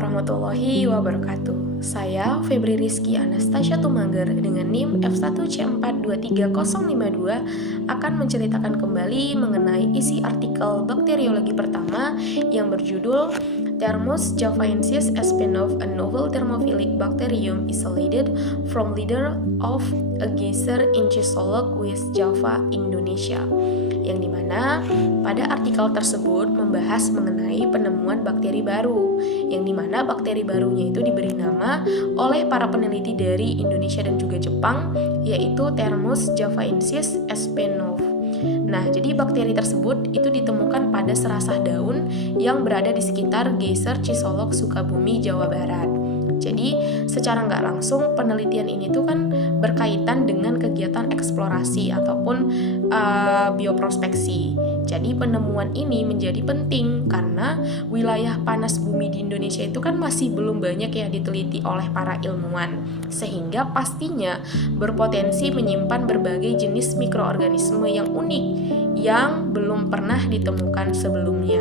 warahmatullahi wabarakatuh. Saya Febri Rizky Anastasia Tumangger dengan NIM F1C423052 akan menceritakan kembali mengenai isi artikel bakteriologi pertama yang berjudul Thermus javaensis, a spin-off, a novel thermophilic bacterium isolated from litter of a geyser in Cisolok, West Java, Indonesia, yang dimana pada artikel tersebut membahas mengenai penemuan bakteri baru, yang dimana bakteri barunya itu diberi nama oleh para peneliti dari Indonesia dan juga Jepang, yaitu Thermus javaensis sp. Nah, jadi bakteri tersebut itu ditemukan pada serasah daun yang berada di sekitar geyser Cisolok, Sukabumi, Jawa Barat. Jadi, secara nggak langsung penelitian ini tuh kan berkaitan dengan kegiatan eksplorasi ataupun bioprospeksi. Jadi, penemuan ini menjadi penting karena wilayah panas bumi di Indonesia itu kan masih belum banyak yang diteliti oleh para ilmuwan, sehingga pastinya berpotensi menyimpan berbagai jenis mikroorganisme yang unik yang belum pernah ditemukan sebelumnya.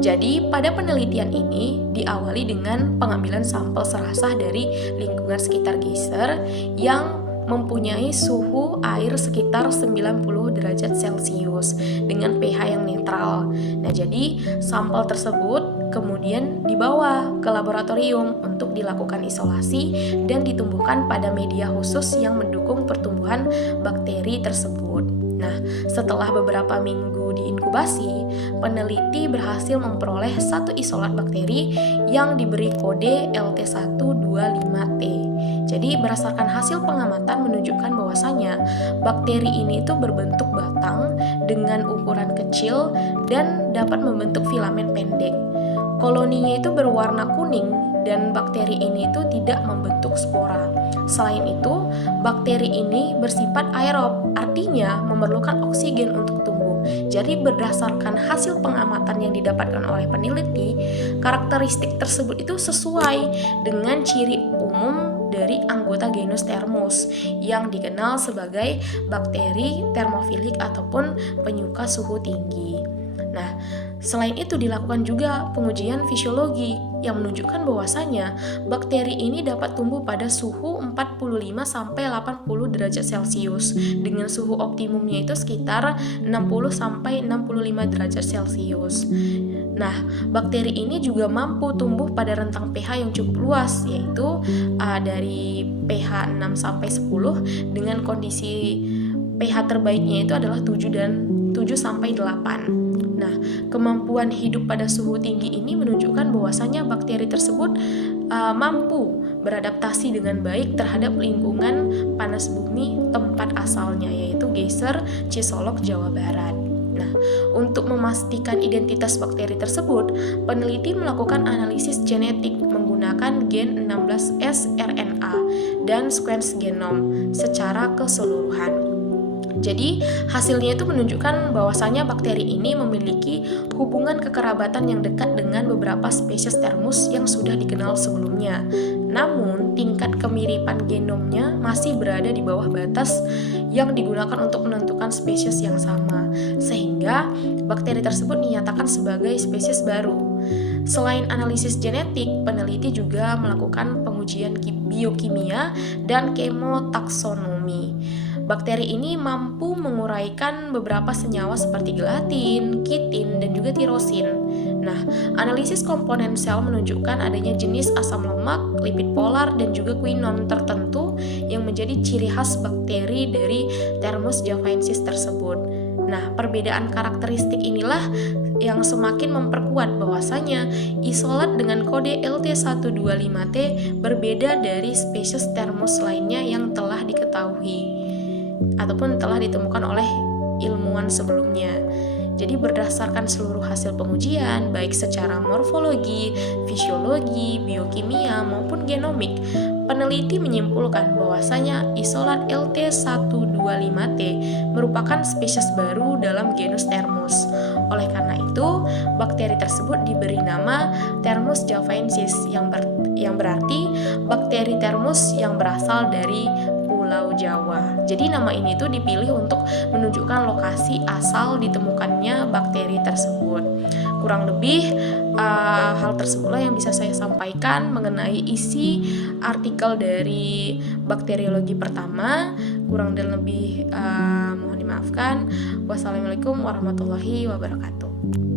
Jadi, pada penelitian ini diawali dengan pengambilan sampel serasah dari lingkungan sekitar geyser yang mempunyai suhu air sekitar 90 derajat Celcius dengan pH yang netral. Nah, jadi sampel tersebut kemudian dibawa ke laboratorium untuk dilakukan isolasi dan ditumbuhkan pada media khusus yang mendukung pertumbuhan bakteri tersebut. Nah, setelah beberapa minggu diinkubasi, peneliti berhasil memperoleh satu isolat bakteri yang diberi kode LT125T. Jadi, berdasarkan hasil pengamatan menunjukkan bahwasanya bakteri ini itu berbentuk batang dengan ukuran kecil dan dapat membentuk filamen pendek. Koloninya itu berwarna kuning dan bakteri ini itu tidak membentuk spora. Selain itu, bakteri ini bersifat aerob, artinya memerlukan oksigen untuk tumbuh. Jadi berdasarkan hasil pengamatan yang didapatkan oleh peneliti, karakteristik tersebut itu sesuai dengan ciri umum dari anggota genus Thermus yang dikenal sebagai bakteri termofilik ataupun penyuka suhu tinggi. Nah, selain itu dilakukan juga pengujian fisiologi yang menunjukkan bahwasanya bakteri ini dapat tumbuh pada suhu 45-80 derajat Celcius dengan suhu optimumnya itu sekitar 60-65 derajat Celcius. Nah, bakteri ini juga mampu tumbuh pada rentang pH yang cukup luas, yaitu dari pH 6-10 dengan kondisi pH terbaiknya itu adalah 7-8. Nah, kemampuan hidup pada suhu tinggi ini menunjukkan bahwasanya bakteri tersebut mampu beradaptasi dengan baik terhadap lingkungan panas bumi tempat asalnya, yaitu geyser Cisolok, Jawa Barat. Nah, untuk memastikan identitas bakteri tersebut, peneliti melakukan analisis genetik menggunakan gen 16S RNA dan sequence genom secara keseluruhan. Jadi, hasilnya itu menunjukkan bahwasanya bakteri ini memiliki hubungan kekerabatan yang dekat dengan beberapa spesies Thermus yang sudah dikenal sebelumnya. Namun, tingkat kemiripan genomnya masih berada di bawah batas yang digunakan untuk menentukan spesies yang sama, sehingga bakteri tersebut dinyatakan sebagai spesies baru. Selain analisis genetik, peneliti juga melakukan pengujian biokimia dan kemotaksonomi. Bakteri ini mampu menguraikan beberapa senyawa seperti gelatin, kitin, dan juga tirosin. Nah, analisis komponen sel menunjukkan adanya jenis asam lemak, lipid polar, dan juga quinon tertentu yang menjadi ciri khas bakteri dari Thermus javaensis tersebut. Nah, perbedaan karakteristik inilah yang semakin memperkuat bahwasanya isolat dengan kode LT125T berbeda dari spesies Thermus lainnya yang telah diketahui ataupun telah ditemukan oleh ilmuwan sebelumnya. Jadi berdasarkan seluruh hasil pengujian, baik secara morfologi, fisiologi, biokimia, maupun genomik, peneliti menyimpulkan bahwasanya isolat LT125T merupakan spesies baru dalam genus Thermus. Oleh karena itu, bakteri tersebut diberi nama Thermus javaensis yang berarti bakteri Thermus yang berasal dari Pulau Jawa. Jadi nama ini tuh dipilih untuk menunjukkan lokasi asal ditemukannya bakteri tersebut. Kurang lebih hal tersebutlah yang bisa saya sampaikan mengenai isi artikel dari bakteriologi pertama. Kurang dan lebih mohon dimaafkan. Wassalamualaikum warahmatullahi wabarakatuh.